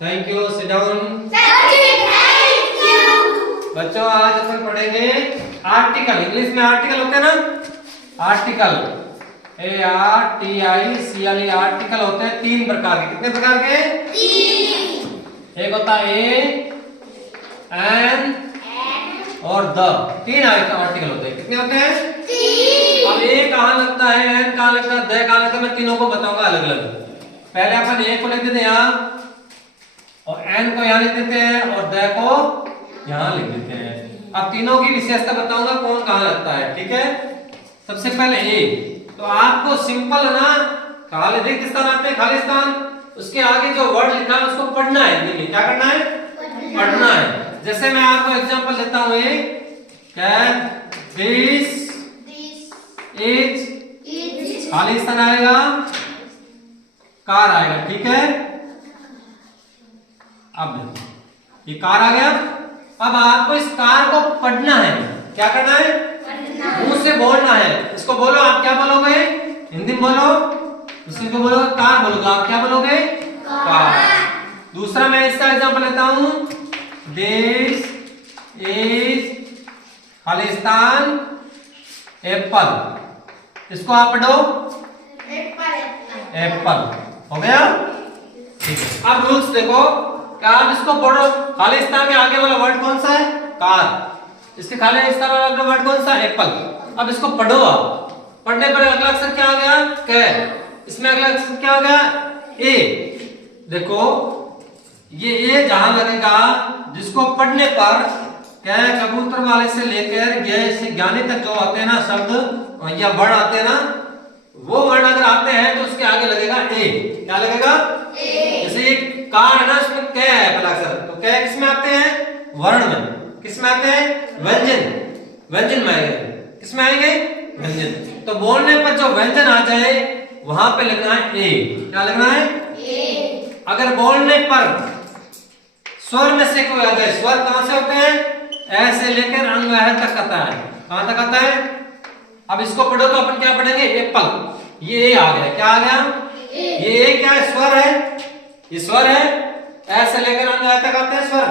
Thank you, sit down. बच्चों आज अपन पढ़ेंगे आर्टिकल। इंग्लिश में आर्टिकल होते हैं ना, आर्टिकल ARTICLE आर्टिकल होते हैं 3 प्रकार के। कितने प्रकार के? 3। एक होता है ए, एन और द। 3 आर्टिकल होते हैं। कितने होते हैं? 3। अब ए कहाँ लगता है, एन कहाँ लगता है, द कहाँ लगता है, मैं तीनों को बताऊंगा अलग अलग। पहले अपन ए को लिख देते हैं यहाँ, और एन को यहाँ लिख देते हैं, और द को यहाँ लिख देते हैं। अब तीनों की विशेषता बताऊंगा कौन कहाँ लगता है, ठीक है। सबसे पहले ए, तो आपको सिंपल है ना, खाली रिक्त स्थान आते हैं, खाली स्थान, उसके आगे जो वर्ड लिखा है उसको पढ़ना है। नहीं, क्या करना है? पढ़ना है। जैसे मैं आपको एग्जांपल देता हूँ, दिस इज, खाली स्थान आएगा, कार आएगा, ठीक है। अब देखो ये कार आ गया। अब आपको इस कार को पढ़ना है। क्या करना है? मुंह से बोलना है। इसको बोलो, आप क्या बोलोगे? हिंदी में बोलो। इसको बोलोगे कार, बोलोगे आप क्या बोलोगे? कार। दूसरा मैं इसका एग्जांपल लेता हूं, दिस इज, खाली स्थान, एप्पल। इसको आप पढ़ो, एप्पल। हो गया? ठीक है। अब रूल्स देखो, क्या आप इसको पढ़ो, खाली स्थान के आगे वाला वर्ड कौन सा है? कार। इसके खाली स्थान वाला वर्ड कौन सा? एप्पल। अब इसको पढ़ो आप। पढ़ने पर अगला अक्षर क्या आ गया? क। इसमें अगला अक्षर क्या हो गया? ए। देखो ये ए जहां लगेगा, जिसको पढ़ने पर क्या कबूतर वाले से लेकर ज्ञानी तक जो आते हैं ना शब्द या वर्ड आते हैं ना, वो वर्ड अगर आते हैं तो उसके आगे लगेगा ए। क्या लगेगा? ए। जैसे ये कार है ना, इसमें क है पहला अक्षर, तो क किसमें आते हैं? वर्ण में। किसमें आते हैं? व्यंजन। व्यंजन में आएंगे। किसमें आएंगे? व्यंजन। तो बोलने पर जो व्यंजन आ जाए वहां पे लगना है ए। क्या लगना है? ए। अगर बोलने पर स्वर में से कोई आ जाए, स्वर कहां से होते हैं? ऐसे लेकर अंग तक आता है। कहां तक आता है? अब इसको पढ़ो तो अपन क्या पढ़ेंगे? एप्पल। ये ए आ गया। क्या आ गया? ये ए क्या है? स्वर है। ये स्वर है। ऐसे लेकर अंग तक आते हैं स्वर,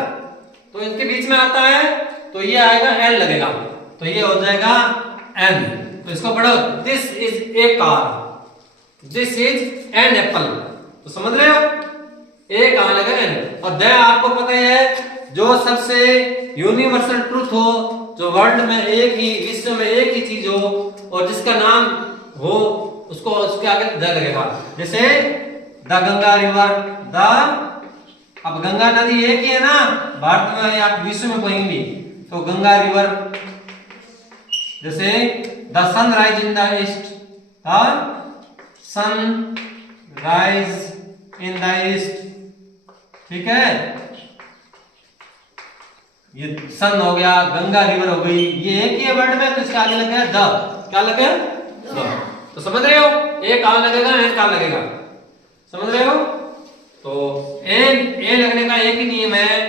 तो इनके बीच में आता है, तो ये आएगा एन लगेगा, तो ये हो जाएगा एन। तो इसको पढ़ो, this is a car, this is an apple. तो समझ रहे हो? ए कहां लगा? एन। और द आपको पता ही है, जो सबसे यूनिवर्सल ट्रूथ हो, जो वर्ल्ड में एक ही, विश्व में एक ही चीज हो और जिसका नाम हो, उसको उसके आगे द लगेगा। जैसे द गंगा रिवर, द, अब गंगा नदी एक ही है ना भारत में या विश्व में कहीं भी, तो गंगा रिवर। जैसे the sun rise in the east, the sun rise in the east, ठीक है। ये सन हो गया, गंगा रिवर हो गई, ये एक ही है वर्ड में, तो इसके आगे लग गया द। क्या लग गया? द। तो समझ रहे हो? ए कहां लगेगा, एन कहां लगेगा? समझ रहे हो? तो ए लगने का एक ही नियम है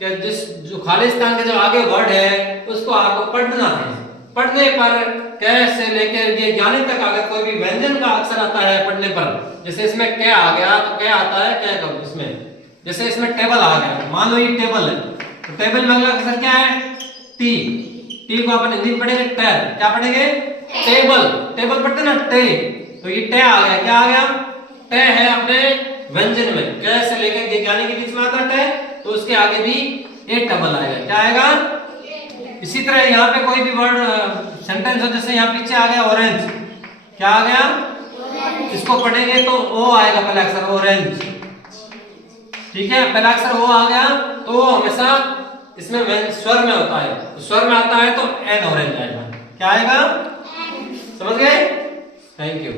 कि जिस जो खाली स्थान के जो आगे वर्ड है उसको आपको पढ़ना है। पढ़ने पर कैसे लेकर ये ज्ञानी तक अगर कोई भी व्यंजन का अक्षर आता है पढ़ने पर, जैसे इसमें क्या आ गया, तो क्या आता है? क्या कब इसमें, जैसे इसमें टेबल आ गया, मान लो ये टेबल है, तो टेबल में अगला अक्षर क्या है? टी। टी को अपन हिंदी में पढ़ेंगे टे। क्या पढ़ेंगे? टेबल। टेबल पढ़ते ना टे, तो ये टे आ गया। क्या आ गया? टे है अपने व्यंजन में, कैसे लेकर ज्ञानी के बीच में आता है, तो उसके आगे भी ए टेबल आएगा। क्या आएगा? इसी तरह यहाँ पे कोई भी वर्ड सेंटेंस हो, जैसे यहाँ पीछे आ गया ऑरेंज, क्या आ गया? इसको पढ़ेंगे तो ओ आएगा पहला अक्षर, ऑरेंज, ठीक है। पहला अक्षर ओ आ गया, तो वो हमेशा इसमें स्वर में होता है, तो स्वर में आता है तो एन ऑरेंज आएगा। क्या आएगा? समझ गए? Thank you.